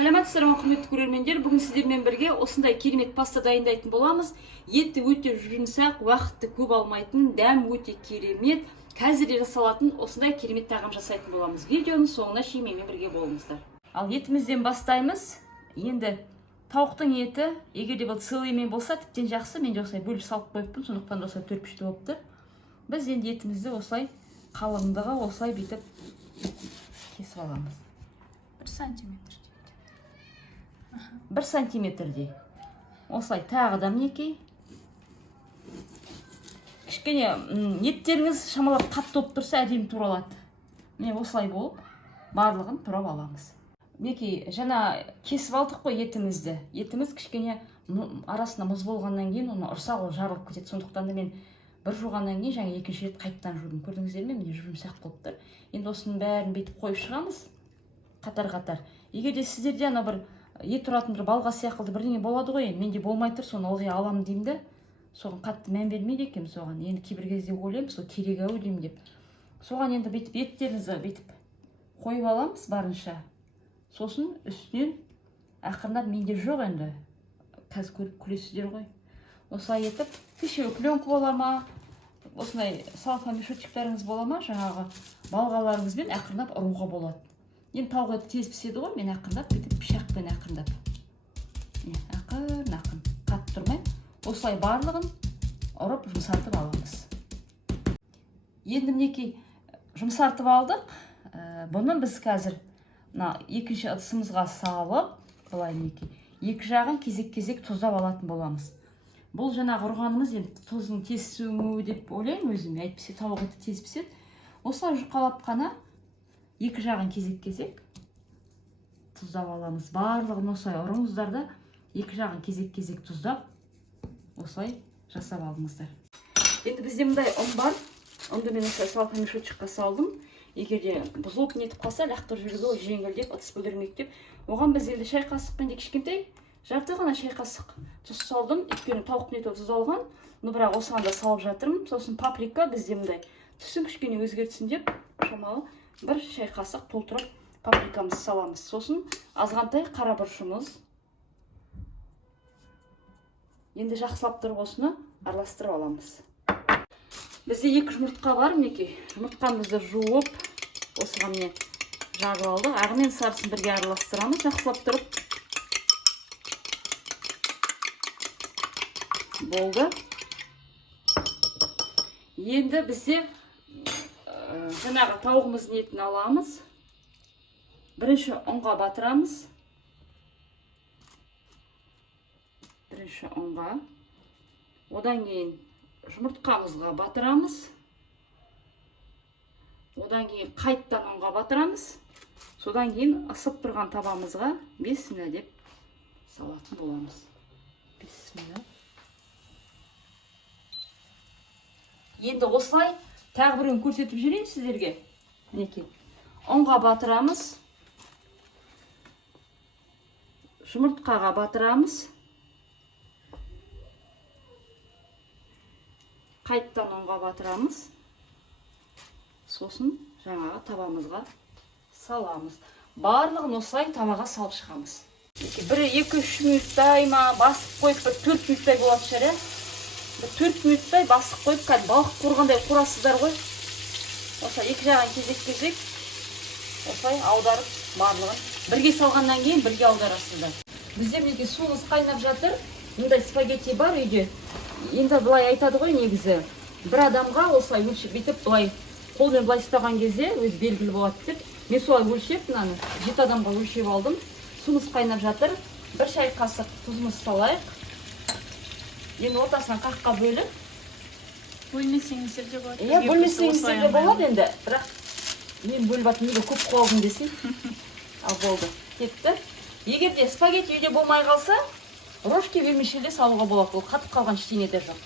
Саламатсыздар ма құрметті көрермендер, бүгін сіздермен бірге осындай керемет паста дайындайтын боламыз. Еті өте жұмсақ, уақытты көп алмайтын, дәм өте керемет, қазір жасалатын осындай керемет тағам жасайтын боламыз. Видеоның соңына шейін менімен бірге болыңыздар. Ал етімізден бастаймыз. Енді тауықтың еті, егер де бұл целыймен болса, тіптен жақсы. Мен де осылай бөліп салып қойыппын, сондықтан осылай төрт-пішті болыпты. Біз енді етімізді осылай қалыңдығы осылай бүйтіп кесіп аламыз. 1 сантиметр. 1 сантиметрдей. Осылай тағы да мінекей. Кішкене еттеріңіз шамалап қатты болып тұрса әдемі туралады. Міне осылай болып барлығын турап аламыз. Мінекей жаңа кесіп алдық қой етімізді. Етіміз кішкене арасында мұз болғаннан кейін оны ұрсақ ол жарылып кетеді. Сондықтан да мен бір жуғаннан кейін жаңа екінші рет қайттан жудым. Көрдіңіздер ме? Міне жұмсақ болып тұр. Енді осының бәрін бүйтіп қойып шығамыз. Қатар-қатар. Егер де сіздерде ана бір ет тұратын бір балға сияқты бірдеңе болады ғой, менде болмай тұр, соны ылғи аламын деймін де, соған қатты мән бермейді екем соған. Енді кейбір кезде ойлаймын, сол керек-ау деймін деп. Соған енді бүйтіп еттеріңізді бүйтіп қойып аламыз барынша. Сосын үстінен ақырындап менде жоқ енді. Қазір көріп күлесіздер ғой. Осылай етіп, кешеуі пленка бола ма, осындай салфа мешочектарыңыз бола ма, жаңағы балғаларыңызбен ақырындап ұруға болады. Енді тауық еті тез піседі ғой, мен ақырындап бүйтіп пышақпен ақырындап. Ақырын-ақырын, қатты тұрмай, осылай барлығын ұрып жұмсартып аламыз. Енді мінекей жұмсартып алдық. Бұны біз қазір екінші ыдысымызға салып, былай мінекей, екі жағын кезек-кезек тұздап алатын боламыз. Бұл жаңағы ұрғанымыз енді тұздың тез сіңуі деп ойлаймын өзім, әйтпесе тауық еті тез піседі. Осылай жұқалап қана екі жағын кезек-кезек тұздап аламыз. Барлығын осылай ұрыңыздар да, екі жағын кезек-кезек тұздап, осылай жасап алыңыздар. Енді бізде мұндай ұн бар. Ұнды мен осылай салфа мешочекқа салдым. Егер де бұзылып нетіп қалса, лақтырып жүруге жеңілдеп, ыдыс бүлдірмейді деп. Оған біз енді шай қасықпен де кішкентай, жарты ғана шай қасық тұз салдым. Өйткені тауықтың еті тұздалған. Бірақ осыған да салып жатырмын. Сосын паприка бізде мұндай түсін кішкене өзгертсін деп, шамалы бір шай қасық толтырып паприкамызды саламыз. Сосын азғантай қара бұршымыз. Енді жақсылап тұрып осыны араластырып аламыз. Бізде 2 жұмыртқа бар, мінекей. Жұмыртқамызды жуып, осыған міне жарып алдық. Ағы мен сарысын бірге араластырамыз, жақсылап тұрып. Болды. Енді бізде жаңағы тауығымыздың етін аламыз. Бірінші ұнға батырамыз. Бірінші ұнға. Одан кейін жұмыртқамызға батырамыз. Одан кейін қайттан ұнға батырамыз. Содан кейін ысып тұрған табамызға бесмилла деп салатын боламыз. Бесмилла. Енді осылай тағы бірін көрсетіп жүрейін сіздерге. Мінекей. Ұнға батырамыз. Жұмыртқаға батырамыз. Қайттан ұнға батырамыз. Сосын жаңағы табамызға саламыз. Барлығын осылай табаға салып шығамыз. Бірі 2-3 минуттай ма басып қойып, 4 минуттай болады шәрі. 4 минуттай басып қойып, кәді балық қорғандай қорасыздар ғой. Осылай екі жағын кезек-кезек осылай аударып барлығын. Бірге салғаннан кейін бірге аударасыздар. Бізде мінекей суымыз қайнап жатыр. Мұндай спагетти бар үйде. Енді былай айтады ғой негізі. Бір адамға осылай өлшеп бүйтіп, былай қолмен былай ұстаған кезде өз белгілі болады деп. Мен солай өлшеп, мынаны 7 адамға өлшеп алдым. Суымыз қайнап жатыр. 1 шай қасық тұзымыз салайық. Енді ортасынан қаққа бөліп. Бөлмесеңіздер де болады. Бөлмесеңіздер де болады енді. Бірақ мен бөліп атымды көп қоғым десін. Ал болды. Кетті. Егер де спагетти үйде болмай қалса, рожки вермишельде салуға болады. Ол қатып қалған ештеңе де жоқ.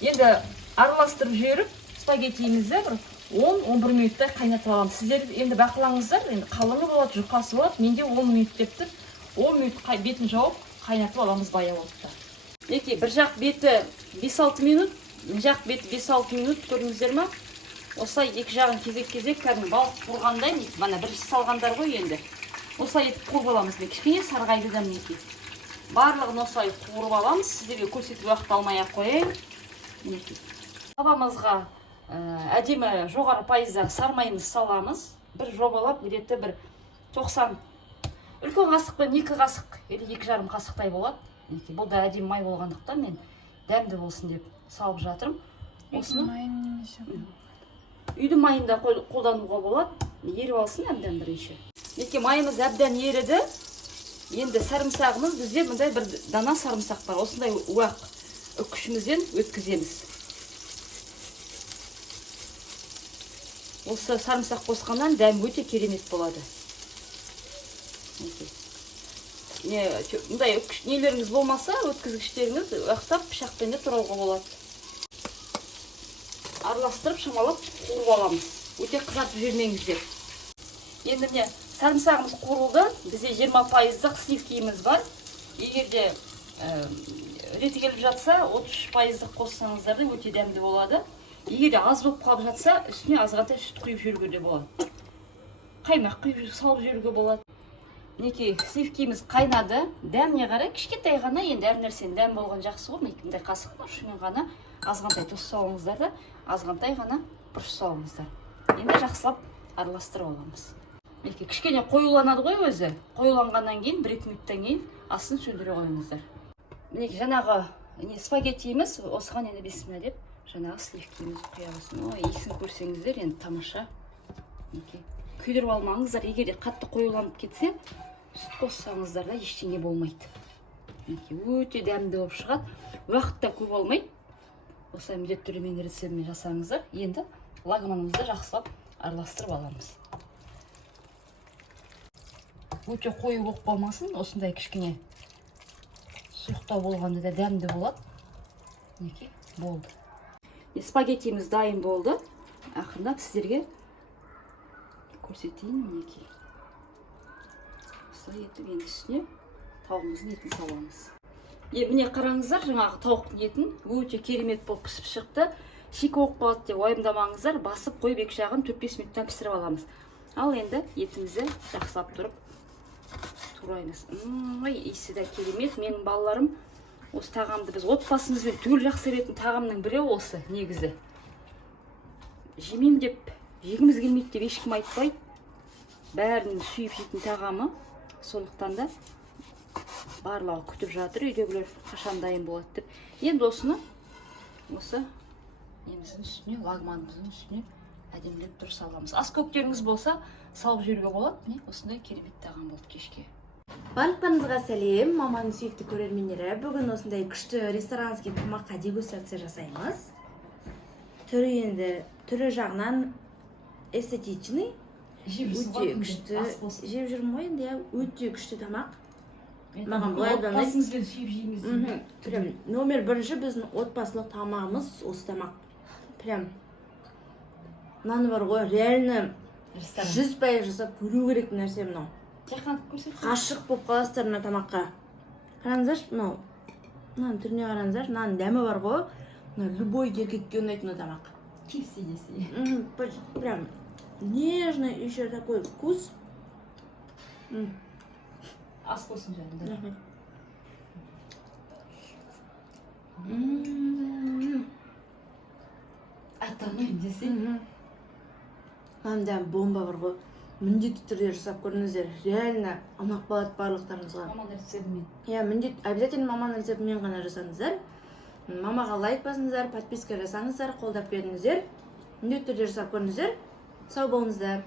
Енді араластырып жіберіп, спагеттиімізді бір 10-11 минуттай қайнатып аламыз. Сіздер енді бақылаңыздар, енді қалыңы болады, жұқасы болады. Менде 10 минут депті. 10 минут бетін жауып қайнатып аламыз баяу отта. Мінекей, бір жақ беті 5-6 минут, бір жақ беті 5-6 минут, көрдіңіздер ме? Осылай екі жағын кезек-кезек кәдімгі балық қорғандай, мана бірінші салғандар ғой енді. осылай етіп қуырып аламыз. Кішкене сарғайды да мінекей. Барлығын осылай қуырып аламыз. Сіздерге көрсетіп уақыт алмай ақ қояйын. Мінекей. Табамызға әдемі жоғары пайызда сармайымыз саламыз. Бір жобалап, где-то бір 90 үлкен қасықпен 2 қасық, или 2,5 қасықтай болады. Бұл да әдемі май болғандықтан мен дәмді болсын деп салып жатырмын. Осыны үйдің майында қолдануға болады. Еріп алсын әбден бірінші. Неке майымыз әбден еріді. Енді сарымсағымыз бізде мұндай бір дана сарымсақ бар. Осындай уақ үкішімізден өткіземіз. Осы сарымсақ қосқаннан дәм өте керемет болады. Мұндай нелеріңіз болмаса, өткізгіштеріңіз уақтап пышақпен де тұрауға болады. Араластырып, шамалап қуырып аламыз. Өте қызартып жібермеңіздер. Енді міне сарымсағымыз қуырылды. Бізде 20%-ық сливкиіміз бар. Егерде реті келіп жатса, 33%-ық қоссаңыздар да өте дәмді болады. Егерде аз болып қалып жатса, үстіне азғантай сүт құйып жіберуге де болады. Қаймақ құйып салып жіберуге болады. Мінекей сливкиіміз қайнады. Дәміне қарай кішкентай ғана, енді әр нәрсенің дәм болған жақсы ғой. Мінекей қасықтың ұшымен ғана азғантай тұз салыңыздар да, азғантай ғана бұрыш салыңыздар. Енді жақсылап араластырып аламыз. Мінекей кішкене қоюланады ғой өзі. Қоюланғаннан кейін 1-2 минуттан кейін астын сөндіре қойыңыздар. Мінекей жаңағы спагеттиіміз, осыған енді бисмилла деп жаңағы сливкиіміз құямыз. Ой, иісін көрсеңіздер, енді тамаша. Мінекей күйдіріп алмаңыздар. Егерде қатты қоюланып кетсе, сүт қоссаңыздар да ештеңе болмайды. Мінекей өте дәмді болып шығады. Уақытта көп алмайды. Осылай міндетті түрде менің рецептіме жасаңыздар. Енді лагманымызды жақсылап араластырып аламыз. Өте қою болып болмасын, осындай кішкене сұйықтау болғанда да дәмді болады. Мінекей болды. Спагеттиіміз дайын болды. Ақырындап сіздерге көрсетейін. Мінекей. Осылай етіп енді үстіне тауығымыздың етін саламыз. Міне қараңыздар, жаңағы тауықтың етін өте керемет болып пісіп шықты. Шикі болып қалады деп уайымдамаңыздар. Басып қойып 2 жағын 4-5 минуттан пісіріп аламыз. Ал енді етімізді жақсылап тұрып тураймыз. Иісі де керемет. Менің балаларым осы тағамды біз отбасымызбен түгел жақсы көретін тағамның бірі осы негізі. Жемеймін деп, жегіміз келмейді деп ешкім айтпайды. Бәрінің сүйіп жейтін тағамы. Сондықтан да барлығы күтіп жатыр, үйдегілер қашан дайын болады деп. Енді осыны осы неміздің үстіне, лагманымыздың үстіне әдемілеп дұрыс аламыз. Ас көктеріңіз болса, салып жіберуге болады. Міне осындай керемет тағам болды кешке. Барлықтарыңызға сәлем, маманың сүйікті көрермендері. Бүгін осындай күшті ресторанский тамаққа дегустация жасаймыз. Түрі жағынан эстетичный, өте күшті. Жеп жүрмін ғой, енді өте күшті тамақ. Маған былайдан отбасымызбен сүйіп жейміз. Прям номер 1 біздің отбасылық тамағымыз осы тамақ. Прям наны бар ғой, реально 100% жасап көру керек нәрсе мынау. Қашық болып қаласыздар мына тамаққа. Қараңыздар, мынау мынаның түріне қараңыздар, мынаның дәмі бар ғой. Любой еркекке ұнайтын тамақ. Кепси десе. Прям нежный, еще такой вкус. Ас болсын жанымда. Атамайым десең. Мынандай бомба бар ғой. Міндетті түрде жасап көріңіздер. Реально ұнап қалады барлықтарыңызға. Маманың рецептімен. Иә, обязательно маманың рецептімен ғана жасаңыздар. Мамаға лайк басыңыздар, подписка жасаңыздар, қолдап беріңіздер. Міндетті түрде жасап көріңіздер. Сау болыңыздар.